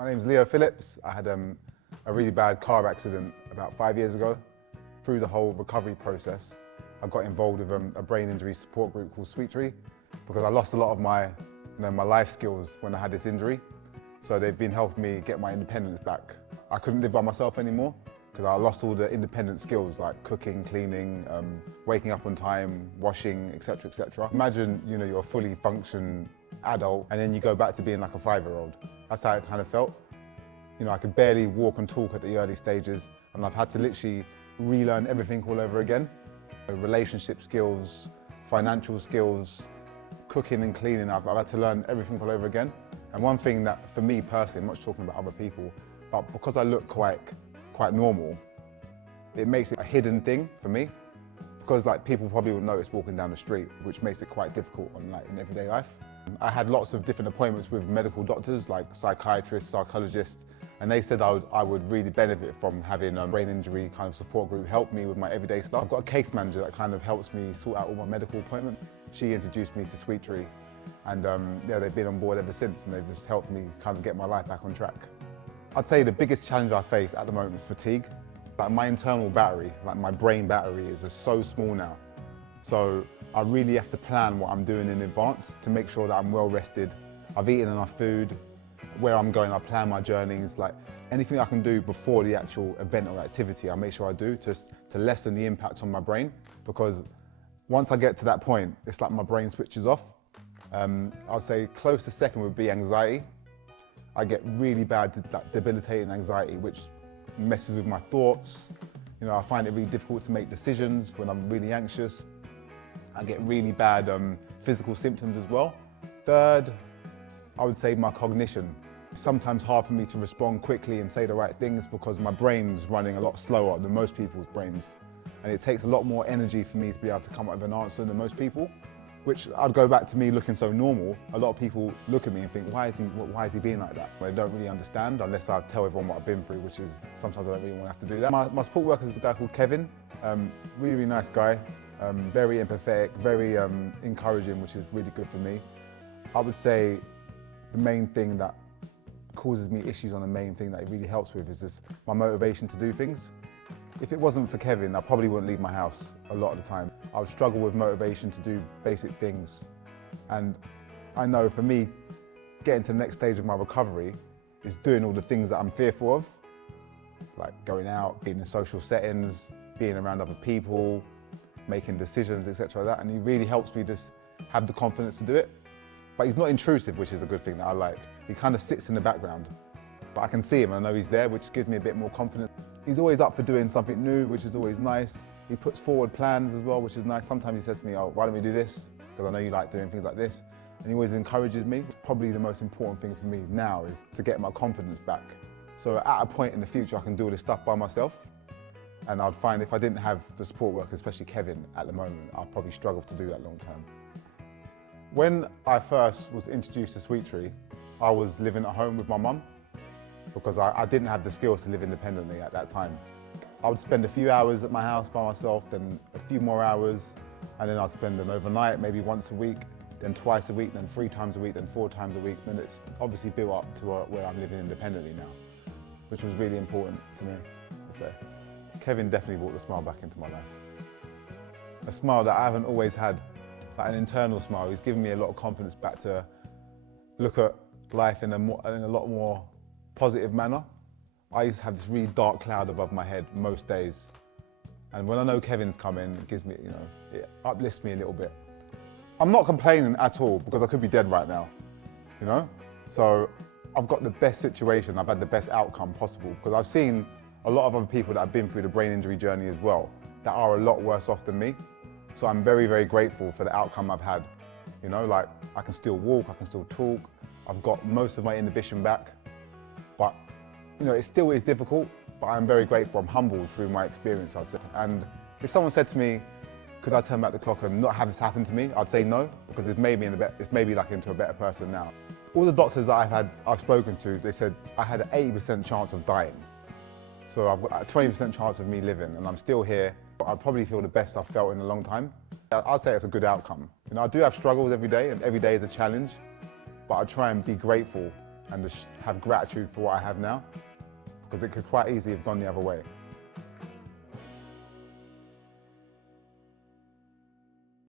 My name's Leo Phillips. I had a really bad car accident about 5 years ago. Through the whole recovery process, I got involved with a brain injury support group called SweetTree because I lost a lot of my life skills when I had this injury. So they've been helping me get my independence back. I couldn't live by myself anymore because I lost all the independent skills like cooking, cleaning, waking up on time, washing, etc., etc. Imagine, you're a fully functioning adult and then you go back to being like a 5-year-old. That's how it kind of felt. I could barely walk and talk at the early stages, and I've had to literally relearn everything all over again. Relationship skills, financial skills, cooking and cleaning, I've had to learn everything all over again. And one thing that, for me personally, I'm not talking about other people, but because I look quite normal, it makes it a hidden thing for me. Because people probably will notice walking down the street, which makes it quite difficult in everyday life. I had lots of different appointments with medical doctors, like psychiatrists, psychologists, and they said I would really benefit from having a brain injury kind of support group help me with my everyday stuff. I've got a case manager that kind of helps me sort out all my medical appointments. She introduced me to SweetTree, and they've been on board ever since, and they've just helped me kind of get my life back on track. I'd say the biggest challenge I face at the moment is fatigue. My internal battery, my brain battery, is just so small now. So I really have to plan what I'm doing in advance to make sure that I'm well rested. I've eaten enough food. Where I'm going, I plan my journeys. Anything I can do before the actual event or activity, I make sure I do to lessen the impact on my brain. Because once I get to that point, it's like my brain switches off. I'll say close to second would be anxiety. I get really bad, debilitating anxiety, which messes with my thoughts. I find it really difficult to make decisions when I'm really anxious. I get really bad physical symptoms as well. Third, I would say my cognition. It's sometimes hard for me to respond quickly and say the right things because my brain's running a lot slower than most people's brains. And it takes a lot more energy for me to be able to come up with an answer than most people, which I'd go back to me looking so normal. A lot of people look at me and think, why is he being like that? They don't really understand unless I tell everyone what I've been through, which is sometimes I don't really want to have to do that. My support worker is a guy called Kevin, really, really nice guy, very empathetic, very encouraging, which is really good for me. I would say the main thing that causes me issues on the main thing that it really helps with is just my motivation to do things. If it wasn't for Kevin, I probably wouldn't leave my house a lot of the time. I would struggle with motivation to do basic things. And I know for me, getting to the next stage of my recovery is doing all the things that I'm fearful of, like going out, being in social settings, being around other people, making decisions, etc. like that. And he really helps me just have the confidence to do it. But he's not intrusive, which is a good thing that I like. He kind of sits in the background, but I can see him and I know he's there, which gives me a bit more confidence. He's always up for doing something new, which is always nice. He puts forward plans as well, which is nice. Sometimes he says to me, oh, why don't we do this? Because I know you like doing things like this. And he always encourages me. It's probably the most important thing for me now is to get my confidence back. So at a point in the future, I can do all this stuff by myself. And I'd find if I didn't have the support worker, especially Kevin at the moment, I'd probably struggle to do that long term. When I first was introduced to SweetTree, I was living at home with my mum because I didn't have the skills to live independently at that time. I would spend a few hours at my house by myself, then a few more hours, and then I'd spend an overnight, maybe once a week, then twice a week, then 3 times a week, then 4 times a week. Then it's obviously built up to where I'm living independently now, which was really important to me, I'd say. Kevin definitely brought the smile back into my life. A smile that I haven't always had, like an internal smile. He's given me a lot of confidence back to look at life in a lot more positive manner. I used to have this really dark cloud above my head most days. And when I know Kevin's coming, it gives me, it uplifts me a little bit. I'm not complaining at all because I could be dead right now, So I've got the best situation, I've had the best outcome possible because I've seen a lot of other people that have been through the brain injury journey as well that are a lot worse off than me. So I'm very, very grateful for the outcome I've had. I can still walk, I can still talk. I've got most of my inhibition back. But, it still is difficult, but I'm very grateful. I'm humbled through my experience, I'd say. And if someone said to me, could I turn back the clock and not have this happen to me? I'd say no, because it's made me into a better person now. All the doctors that I've spoken to, they said I had an 80% chance of dying. So I've got a 20% chance of me living, and I'm still here. I probably feel the best I've felt in a long time. I'd say it's a good outcome. I do have struggles every day, and every day is a challenge, but I try and be grateful and have gratitude for what I have now, because it could quite easily have gone the other way.